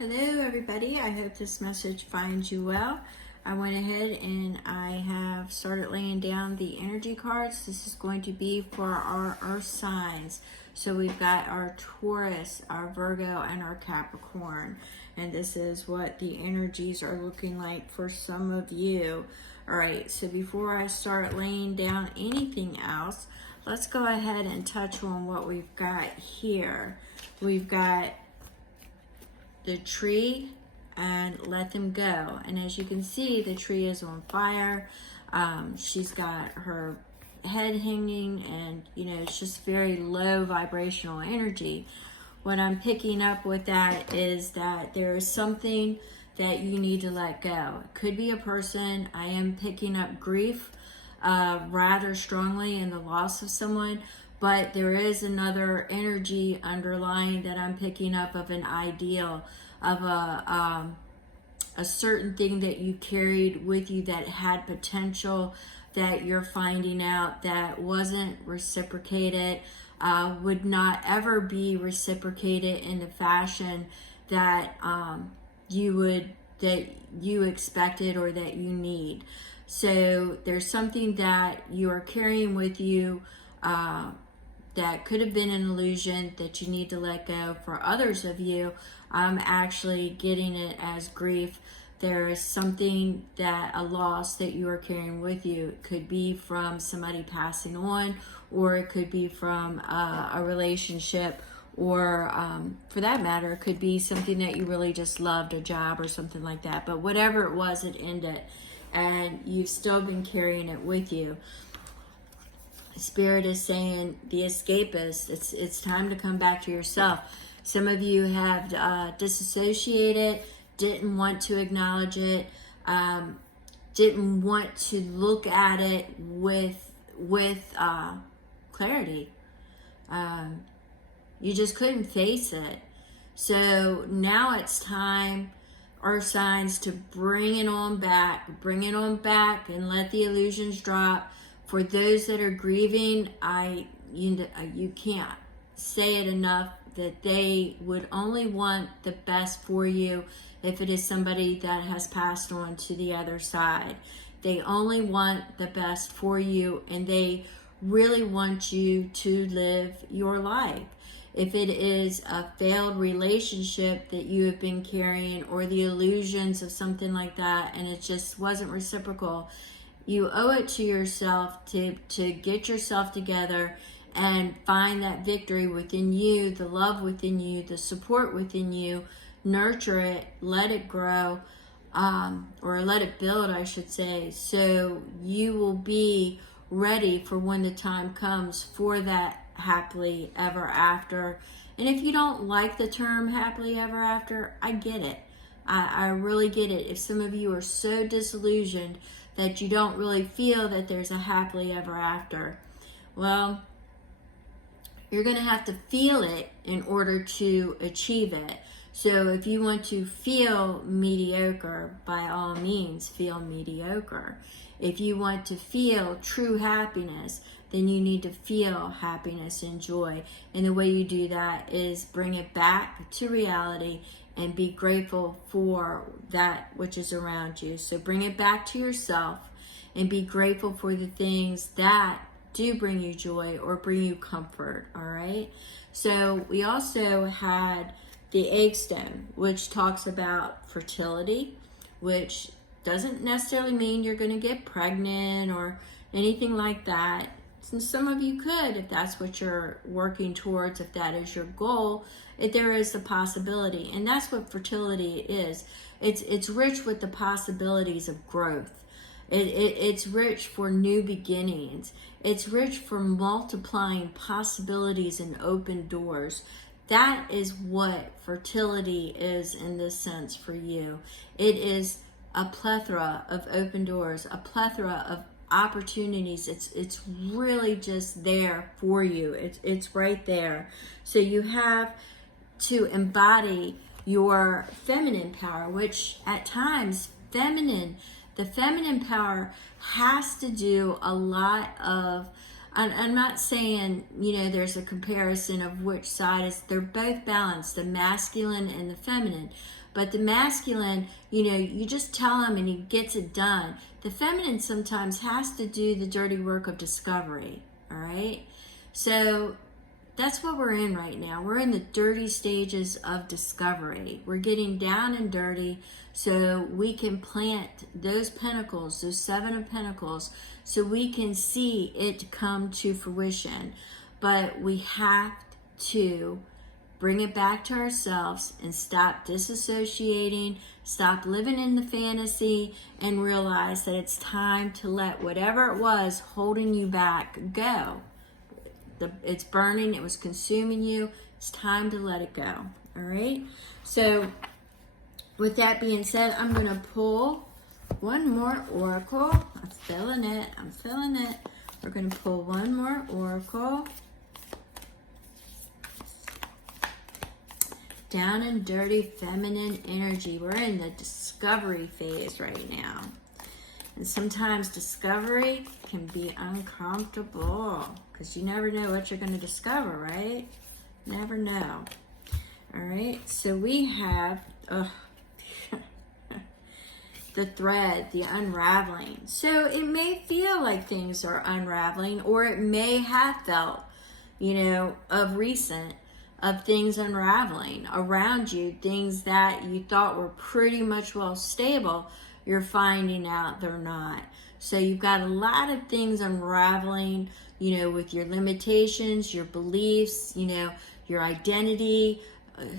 Hello everybody, I hope this message finds you well. I went ahead and I have started laying down the energy cards. This is going to be for our earth signs. So we've got our Taurus, our Virgo, and our Capricorn. And this is what the energies are looking like for some of you. Alright, so before I start laying down anything else, let's go ahead and touch on what we've got here. We've got the tree and let them go. And as you can see, the tree is on fire. She's got her head hanging, and it's just very low vibrational energy. What I'm picking up with that is that there is something that you need to let go. It could be a person. I am picking up grief rather strongly in the loss of someone, but there is another energy underlying that I'm picking up of an ideal, of a certain thing that you carried with you that had potential, that you're finding out that wasn't reciprocated, would not ever be reciprocated in the fashion that you expected or that you need. So there's something that you are carrying with you that could have been an illusion that you need to let go. For others of you, I'm actually getting it as grief. There is something, that a loss that you are carrying with you. It could be from somebody passing on, or it could be from a relationship, or for that matter, it could be something that you really just loved, a job or something like that. But whatever it was, it ended, and you've still been carrying it with you. Spirit is saying, the escapist, it's time to come back to yourself. Some of you have disassociated, didn't want to acknowledge it, didn't want to look at it with clarity. You just couldn't face it. So now it's time, earth signs, to bring it on back and let the illusions drop. For those that are grieving, you can't say it enough that they would only want the best for you if it is somebody that has passed on to the other side. They only want the best for you, and they really want you to live your life. If it is a failed relationship that you have been carrying, or the illusions of something like that, and it just wasn't reciprocal, you owe it to yourself to get yourself together and find that victory within you, the love within you, the support within you. Nurture it, let it grow, or let it build, I should say, so you will be ready for when the time comes for that happily ever after. And if you don't like the term happily ever after, I get it. I really get it. If some of you are so disillusioned that you don't really feel that there's a happily ever after, well, you're going to have to feel it in order to achieve it. So if you want to feel mediocre, by all means, feel mediocre. If you want to feel true happiness, then you need to feel happiness and joy. And the way you do that is bring it back to reality and be grateful for that which is around you. So bring it back to yourself and be grateful for the things that do bring you joy or bring you comfort, all right? So we also had the egg stone, which talks about fertility, which doesn't necessarily mean you're going to get pregnant or anything like that. And some of you could, if that's what you're working towards, if that is your goal, if there is the possibility. And that's what fertility is. It's rich with the possibilities of growth. It's rich for new beginnings. It's rich for multiplying possibilities and open doors. That is what fertility is in this sense for you. It is a plethora of open doors, a plethora of opportunities. It's really just there for you. It's right there. So you have to embody your feminine power, which at times the feminine power has to do a lot of, I'm not saying, there's a comparison of which side is, they're both balanced, the masculine and the feminine. But the masculine, you know, you just tell him and he gets it done. The feminine sometimes has to do the dirty work of discovery, all right? So that's what we're in right now. We're in the dirty stages of discovery. We're getting down and dirty so we can plant those pentacles, those 7 of pentacles, so we can see it come to fruition. But we have to bring it back to ourselves and stop disassociating, stop living in the fantasy, and realize that it's time to let whatever it was holding you back go. It's burning, it was consuming you. It's time to let it go. All right? So with that being said, I'm going to pull one more oracle. I'm feeling it. We're going to pull one more oracle. Down and dirty feminine energy. We're in the discovery phase right now. And sometimes discovery can be uncomfortable because you never know what you're going to discover, right? Never know. All right, so we have the thread, the unraveling. So it may feel like things are unraveling, or it may have felt, you know, of recent, of things unraveling around you, things that you thought were pretty much well stable, you're finding out they're not. So you've got a lot of things unraveling, you know, with your limitations, your beliefs, you know, your identity,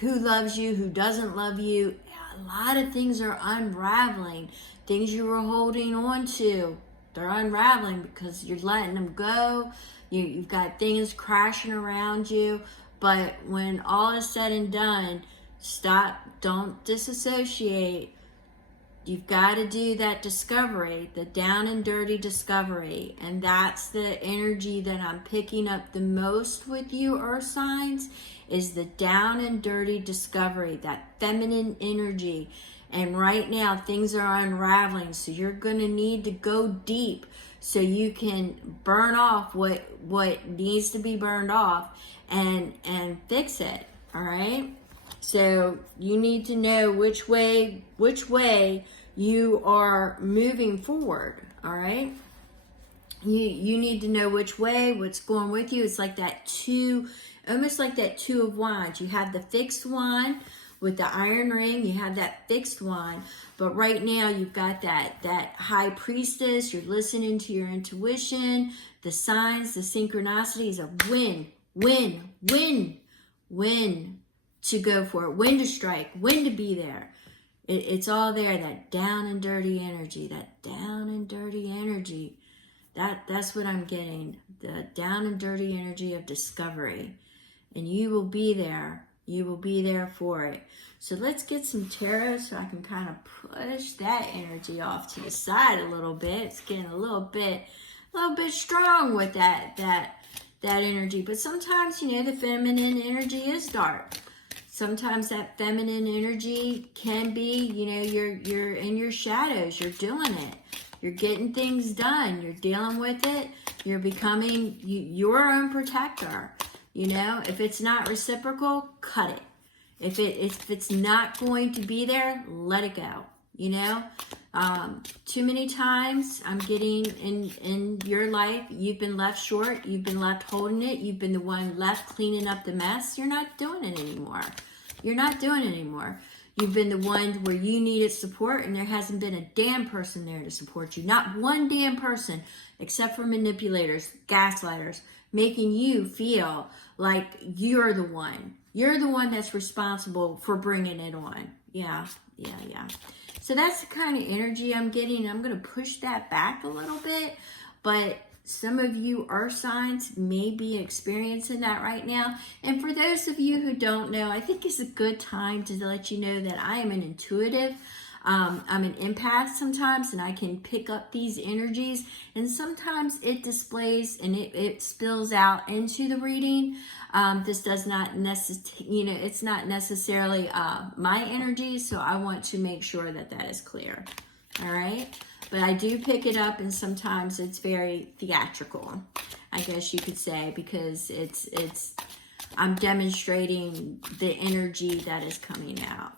who loves you, who doesn't love you. A lot of things are unraveling. Things you were holding on to, they're unraveling because you're letting them go. You've got things crashing around you. But when all is said and done, stop, don't disassociate. You've got to do that discovery, the down and dirty discovery. And that's the energy that I'm picking up the most with you, Earth signs, is the down and dirty discovery, that feminine energy. And right now, things are unraveling. So you're going to need to go deep so you can burn off what needs to be burned off and fix it, all right? So you need to know which way you are moving forward, all right? You need to know which way, what's going with you. It's like that two, almost like that 2 of Wands. You have the fixed one with the iron ring. You have that fixed one. But right now you've got that high priestess. You're listening to your intuition, the signs, the synchronicities of when to go for it, when to strike, when to be there. It's all there, that down and dirty energy, That's what I'm getting, the down and dirty energy of discovery. And you will be there. You will be there for it. So let's get some tarot so I can kind of push that energy off to the side a little bit. It's getting a little bit strong with that energy. But sometimes, you know, the feminine energy is dark. Sometimes that feminine energy can be, you know, you're in your shadows. You're doing it. You're getting things done. You're dealing with it. You're becoming your own protector. You know, if it's not reciprocal, cut it. If it's not going to be there, let it go. You know, too many times I'm getting in your life, you've been left short. You've been left holding it. You've been the one left cleaning up the mess. You're not doing it anymore. You've been the one where you needed support and there hasn't been a damn person there to support you. Not one damn person, except for manipulators, gaslighters, making you feel like you're the one. You're the one that's responsible for bringing it on. Yeah. So that's the kind of energy I'm getting. I'm going to push that back a little bit, but some of you Earth signs may be experiencing that right now. And for those of you who don't know, I think it's a good time to let you know that I am an intuitive. I'm an empath sometimes, and I can pick up these energies. And sometimes it displays and it spills out into the reading. This does not necessarily, it's not necessarily my energy. So I want to make sure that that is clear. All right. But I do pick it up, and sometimes it's very theatrical, I guess you could say, because I'm demonstrating the energy that is coming out.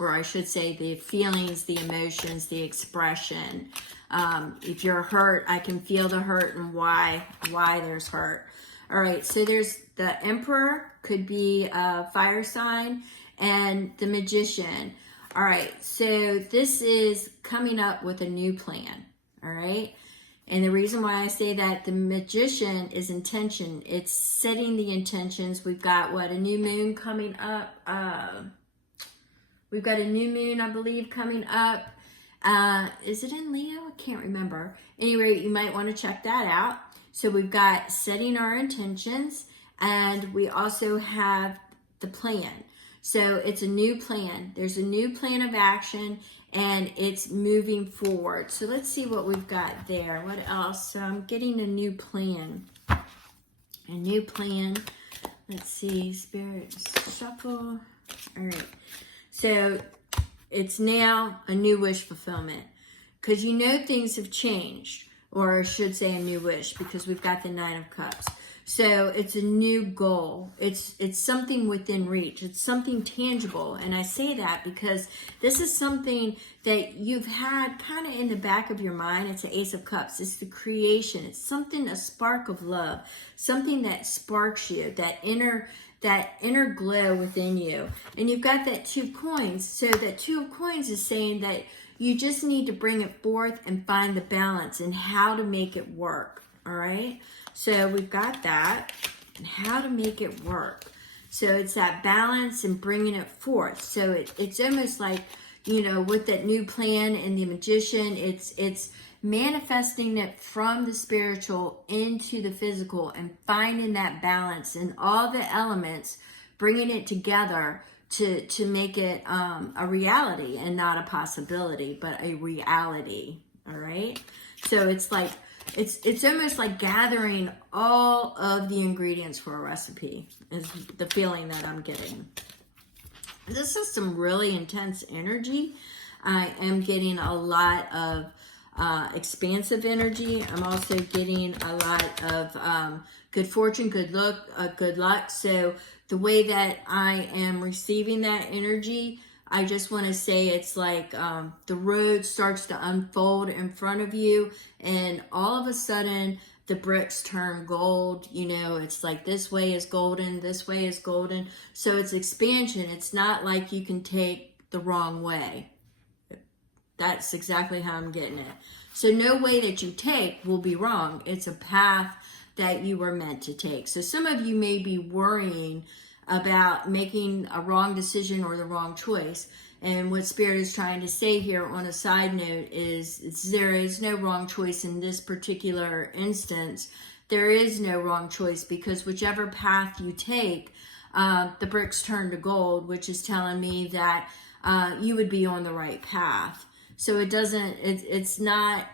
or I should say the feelings, the emotions, the expression. If you're hurt, I can feel the hurt and why there's hurt. All right, so there's the Emperor, could be a fire sign, and the Magician. All right, so this is coming up with a new plan, all right? And the reason why I say that, the Magician is intention. It's setting the intentions. We've got, what, a new moon coming up. We've got a new moon, I believe, coming up. Is it in Leo? I can't remember. Anyway, you might want to check that out. So we've got setting our intentions, and we also have the plan. So it's a new plan. There's a new plan of action, and it's moving forward. So let's see what we've got there. What else? So I'm getting a new plan. A new plan. Let's see. Spirit shuffle. All right. So it's now a new wish fulfillment, because you know things have changed, or I should say a new wish, because we've got the Nine of Cups. So it's a new goal. It's something within reach. It's something tangible. And I say that because this is something that you've had kind of in the back of your mind. It's the Ace of Cups. It's the creation. It's something, a spark of love, something that sparks you, that inner glow within you. And you've got that Two of Coins. So that Two of Coins is saying that you just need to bring it forth and find the balance and how to make it work. All right. So we've got that, and how to make it work. So it's that balance and bringing it forth. So it's almost like, you know, with that new plan and the Magician, it's manifesting it from the spiritual into the physical and finding that balance and all the elements, bringing it together to make it a reality, and not a possibility, but a reality. All right. So it's like, it's almost like gathering all of the ingredients for a recipe, is the feeling that I'm getting. This is some really intense energy. I am getting a lot of expansive energy. I'm also getting a lot of good fortune, good luck. So the way that I am receiving that energy, I just want to say it's like the road starts to unfold in front of you, and all of a sudden the bricks turn gold. You know, it's like this way is golden, this way is golden. So it's expansion. It's not like you can take the wrong way. That's exactly how I'm getting it. So no way that you take will be wrong. It's a path that you were meant to take. So some of you may be worrying about making a wrong decision or the wrong choice. And what Spirit is trying to say here on a side note is there is no wrong choice in this particular instance. There is no wrong choice, because whichever path you take, the bricks turn to gold, which is telling me that you would be on the right path. So it's not,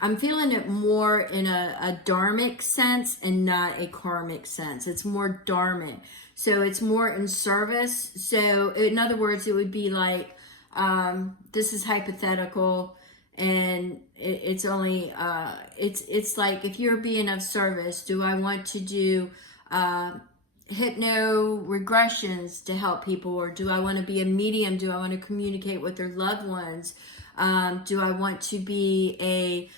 I'm feeling it more in a dharmic sense and not a karmic sense. It's more dharmic. So it's more in service. So in other words, it would be like, this is hypothetical, and it's only, it's like, if you're being of service, do I want to do hypno regressions to help people, or do I want to be a medium? Do I want to communicate with their loved ones? Do I want to be a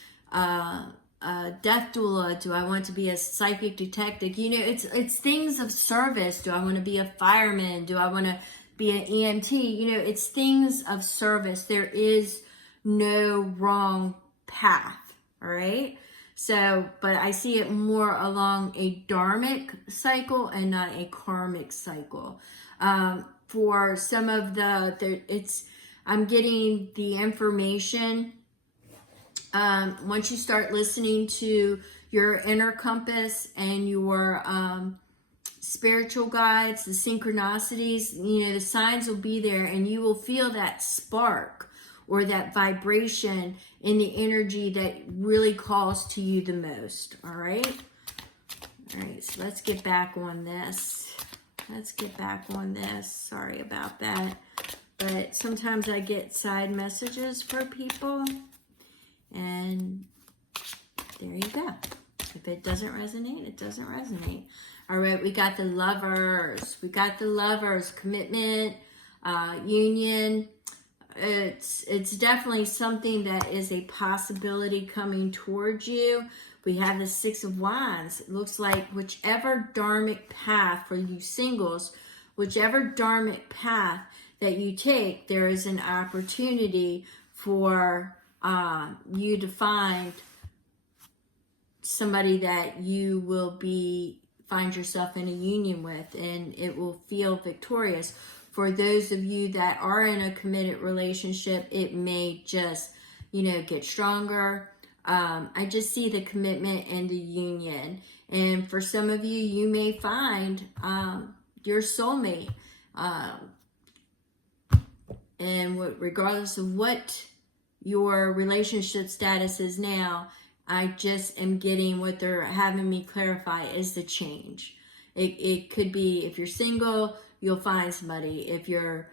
death doula? Do I want to be a psychic detective? You know, it's things of service. Do I want to be a fireman? Do I want to be an EMT? You know, it's things of service. There is no wrong path. All right. So, but I see it more along a dharmic cycle and not a karmic cycle. For some of I'm getting the information. Once you start listening to your inner compass and your spiritual guides, the synchronicities, you know, the signs will be there, and you will feel that spark or that vibration in the energy that really calls to you the most. All right. All right. So let's get back on this. Sorry about that. But sometimes I get side messages for people, and there you go. If it doesn't resonate, it doesn't resonate. All right, we got the Lovers. Commitment, union. It's definitely something that is a possibility coming towards you. We have the Six of Wands. It looks like whichever dharmic path for you singles, whichever dharmic path that you take, there is an opportunity for you to find somebody that you will find yourself in a union with, and it will feel victorious. For those of you that are in a committed relationship, it may just, get stronger. I just see the commitment and the union. And for some of you, you may find your soulmate. And regardless of what your relationship status is now, I just am getting what they're having me clarify is the change. It could be, if you're single, you'll find somebody. If you're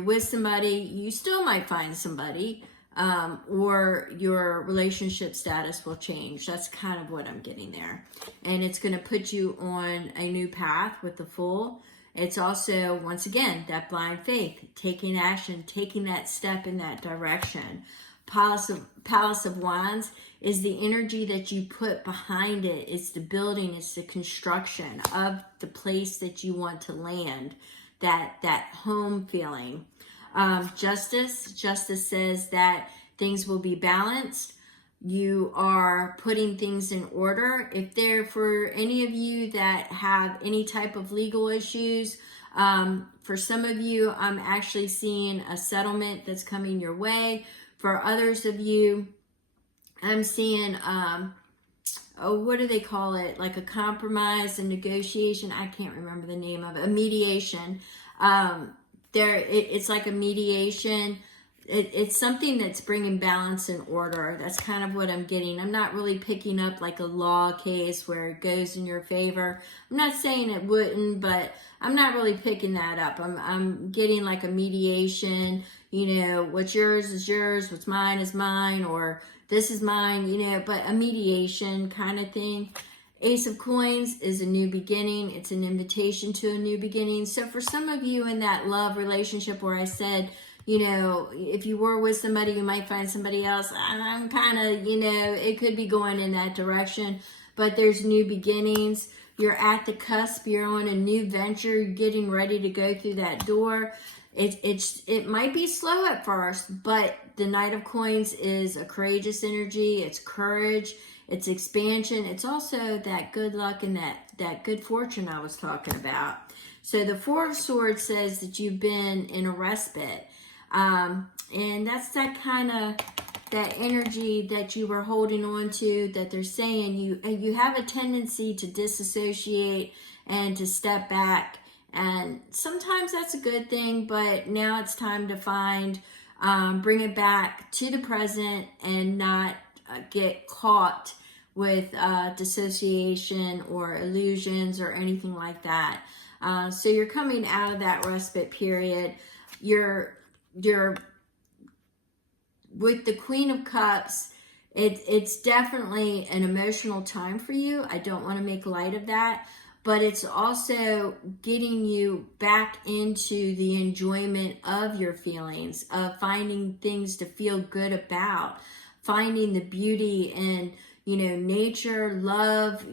with somebody, you still might find somebody, or your relationship status will change. That's kind of what I'm getting there. And it's going to put you on a new path with the Fool. It's also, once again, that blind faith, taking action, taking that step in that direction. Palace of Wands is the energy that you put behind it. It's the building, it's the construction of the place that you want to land, that home feeling. Justice says that things will be balanced. You are putting things in order. If they're, for any of you that have any type of legal issues, for some of you, I'm actually seeing a settlement that's coming your way. For others of you, I'm seeing, what do they call it? Like a compromise, a negotiation. I can't remember the name of it. A mediation. It's like a mediation. It's something that's bringing balance and order. That's kind of what I'm getting. I'm not really picking up like a law case where it goes in your favor. I'm not saying it wouldn't, but I'm not really picking that up. I'm getting like a mediation, what's yours is yours, what's mine is mine, or this is mine, but a mediation kind of thing. Ace of Coins is a new beginning. It's an invitation to a new beginning. So for some of you in that love relationship where I said, if you were with somebody, you might find somebody else. I'm kind of, it could be going in that direction, but there's new beginnings. You're at the cusp. You're on a new venture. You're getting ready to go through that door. It might be slow at first, but the Knight of Coins is a courageous energy. It's courage. It's expansion. It's also that good luck and that good fortune I was talking about. So the Four of Swords says that you've been in a respite. And that's that kind of, that energy that you were holding on to, that they're saying you have a tendency to disassociate and to step back. And sometimes that's a good thing, but now it's time to bring it back to the present and not get caught with dissociation or illusions or anything like that. So you're coming out of that respite period. You're with the Queen of Cups. It's definitely an emotional time for you. I don't want to make light of that, but it's also getting you back into the enjoyment of your feelings, of finding things to feel good about, finding the beauty in, nature, love,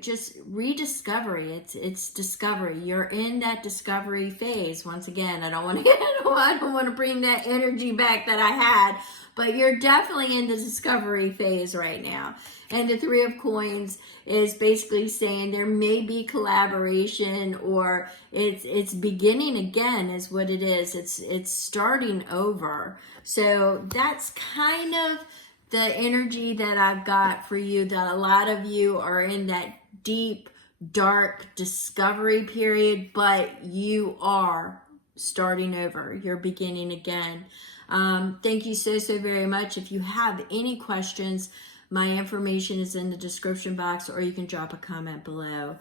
just rediscovery. It's discovery. You're in that discovery phase. Once again, I don't want to bring that energy back that I had, but you're definitely in the discovery phase right now. And the Three of Coins is basically saying there may be collaboration, or it's beginning again is what it is. It's starting over. So that's kind of the energy that I've got for you, that a lot of you are in that deep, dark discovery period, but you are starting over. You're beginning again. Thank you so very much. If you have any questions, my information is in the description box, or you can drop a comment below.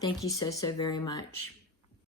Thank you so very much.